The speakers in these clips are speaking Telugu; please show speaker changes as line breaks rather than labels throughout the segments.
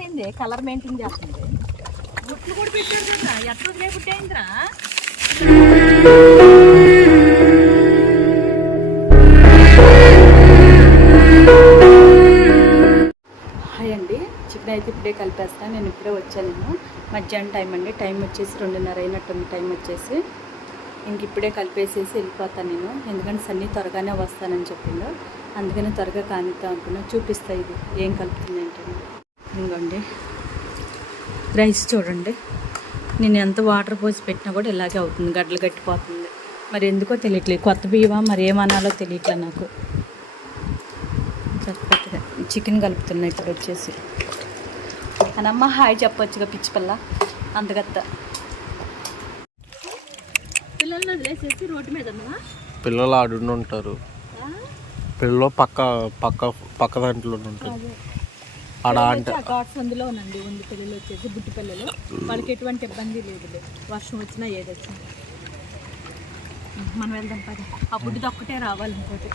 చేసేయండి కలర్ మెయింటైన్ చేస్తుంది. గుట్లు కూడా పెట్టారు కదా ఎట్లా వదిలేపుట్టేంద్రా హాయ్ అండి. చికెన్ అయితే ఇప్పుడే కలిపేస్తాను నేను ఇప్పుడే వచ్చాను నేను మధ్యాహ్నం టైం అండి టైం వచ్చేసి రెండున్నర అయినట్టుంది టైం వచ్చేసి. ఇంక ఇప్పుడే కలిపేసేసి వెళ్ళిపోతాను నేను. ఎందుకంటే సన్నీ త్వరగానే వస్తానని చెప్పిండు. అందుకని త్వరగా కానిద్దాం అనుకున్నా. చూపిస్తా ఇది ఏం కలుపుతుంది అంటే ఇంకోండి రైస్ చూడండి. నేను ఎంత వాటర్ పోసి పెట్టినా కూడా ఇలాగే అవుతుంది. గడ్డలు గట్టిపోతుంది. మరి ఎందుకో తెలియట్లేదు. కొత్త బియ్యమా? మరి ఏమనాలో తెలియట్లేదు నాకు. చక్కగా చికెన్ కలుపుతున్నా ఇప్పుడు వచ్చేసి. అనమ్మ హాయ్ చెప్పొచ్చుగా పిచ్చి పిల్ల. అంతగత్త పిల్లల్ని వదిలేసేసి రోడ్డు మీద ఉన్నావా
పిల్లలు ఆడుండి ఉంటారు పిల్లలు పక్క పక్క పక్క దాంట్లో ఉంటారు. అంటే.
ఘాట్స్ అందులో ఉందండి ఉంది పిల్లలు వచ్చేసి బుట్టి పిల్లలు. వాళ్ళకి ఎటువంటి ఇబ్బంది లేదు. వర్షం వచ్చినా మనం వెళ్దాం పద. ఆ రావాలి ఇంకోటి.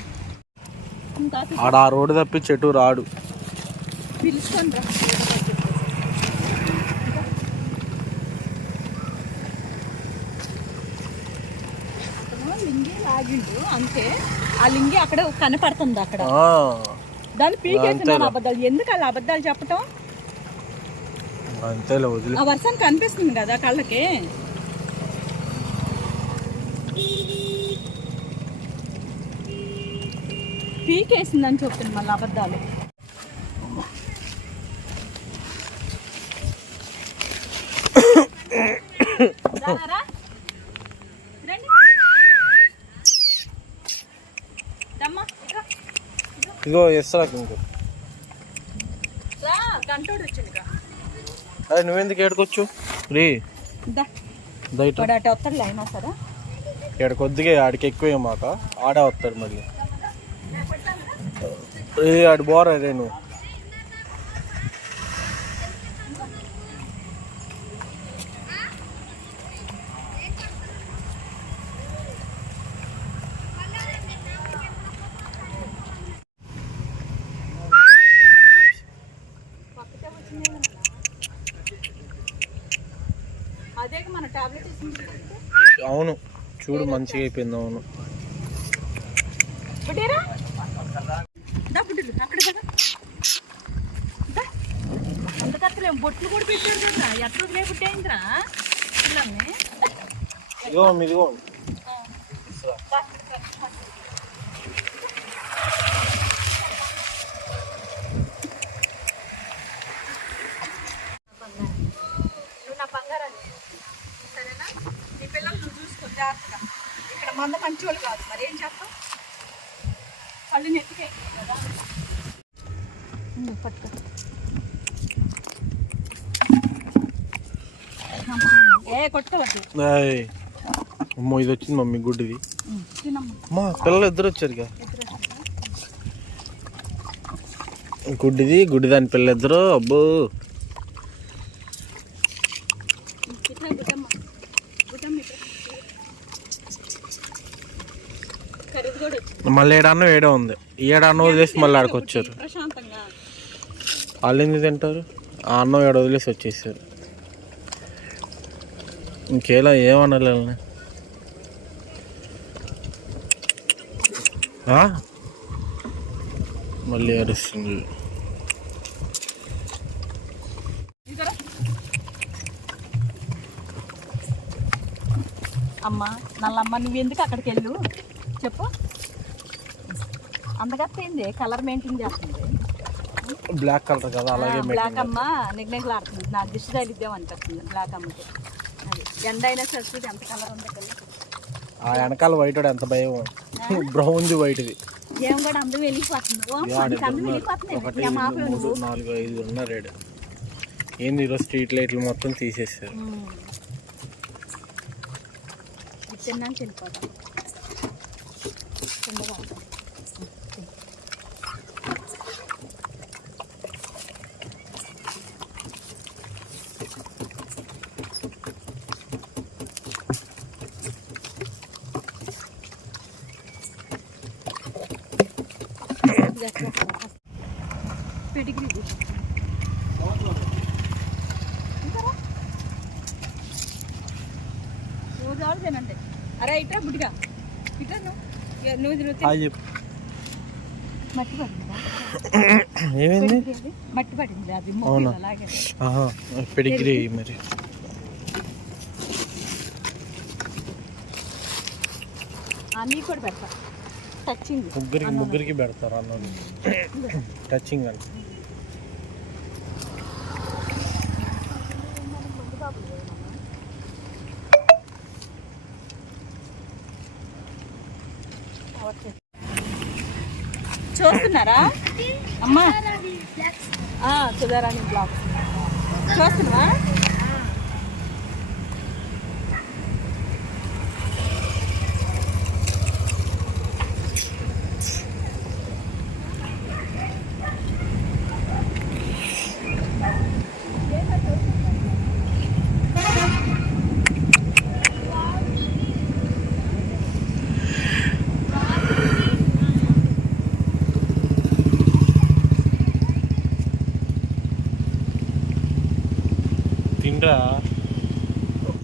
ఇంకా
ఆడ ఆ రోడ్డు తప్పి చెట్టు రాడు.
పిలుచుకొని రా. లింగి లాగిండు అంతే. ఆ లింగి అక్కడ కనపడుతుంది అక్కడ. దాన్ని పీకేస్తున్నాను అబద్ధాలు. ఎందుకు అలా అబద్ధాలు చెప్పటం?
అంతేలే వదిలి.
ఆ వర్షం కనిపిస్తుంది కదా కళ్ళకి. పీకేసిందని చెప్తుంది మళ్ళీ అబద్ధాలు. రారా?
ఇగో ఇస్తా ఇంకో. అరే నువ్వెందుకు ఏడుకోవచ్చు రీ. ఇక్కడ కొద్దిగా ఆడికి ఎక్కువ మాక? ఆడే వస్తాడు మళ్ళీ. ఏ ఆడు బోరా రే నువ్వు. అవును చూడు మంచిగా అయిపోయింది అవును.
బొట్లు కూడా పెట్టారు కదా ఎట్లా పిల్లల్ని.
ఇగో ఇదిగో
దా. నువ్వు నా బంగారాన్ని సరేనా నీ పిల్లలు నువ్వు చూసుకో జాగ్రత్తగా మంద మంచి వాళ్ళు కాదు. మరి ఏం చేస్తాం? కళ్ళు నెత్తికే కదా. పట్టుకో. ఏ కొట్టుకోవద్దు
ఏయ్. అమ్మో ఇది వచ్చింది మమ్మీ గుడ్డిది. అమ్మా పిల్లలు ఇద్దరు వచ్చారు గుడ్డిది గుడ్డి దాని పిల్ల ఇద్దరు అబ్బో. మళ్ళీ ఏడన్నో ఏడే ఉంది. ఈ ఏడన్నో వదిలేసి మళ్ళీ ఆడికి వచ్చారు. వాళ్ళు ఎందుకు తింటారు? ఆ అన్నం ఏడ వదిలేసి వచ్చేసారు. ఇంకేలా ఏమనాలి వాళ్ళని? మళ్ళీ అరుస్తుంది
అమ్మ నల్లమ్మ నువ్వు ఎందుకు అక్కడికి వెళ్ళు చెప్పు. అందగత్తేంది కలర్ మెయింటైన్ చేస్తుంది.
బ్లాక్ కలర్ కదా అలాగే
బ్లాక్ అమ్మ నిగ్నెగ్లు ఆడుతుంది నా దిష్టి తగిలిద్దాం అనిపిస్తుంది బ్లాక్ అమ్మకి. అది ఎండ అయినా సరే చూడు ఎంత కలర్ ఉంది
ఆ వెనకాల వైట్ ఎంత భయం. బ్రౌన్ది వైట్ది
ఏం కూడా అందం వెళ్ళిపోతుంది.
నాలుగు ఐదు ఉన్నారు ఏడు ఏంది ఈరోజు స్ట్రీట్ లైట్లు మొత్తం తీసేసారు
తిన్నాక వెళ్ళిపోతాం पेडिग्री రోజు ఆడు తినండి అరే ఇట్రా బుడ్డిగా ఇట్రా నువ్వు
ఏమైంది?
మట్టి పడింది అది
అవునా? పెడిగ్రీ మరి. ముగ్గురికి ముగ్గురికి పెడతారు అన్నది టచింగ్ అంటే
చూస్తున్నారా? అమ్మా. ఆ, సుధారాణి బ్లాక్ చూస్తున్నావా?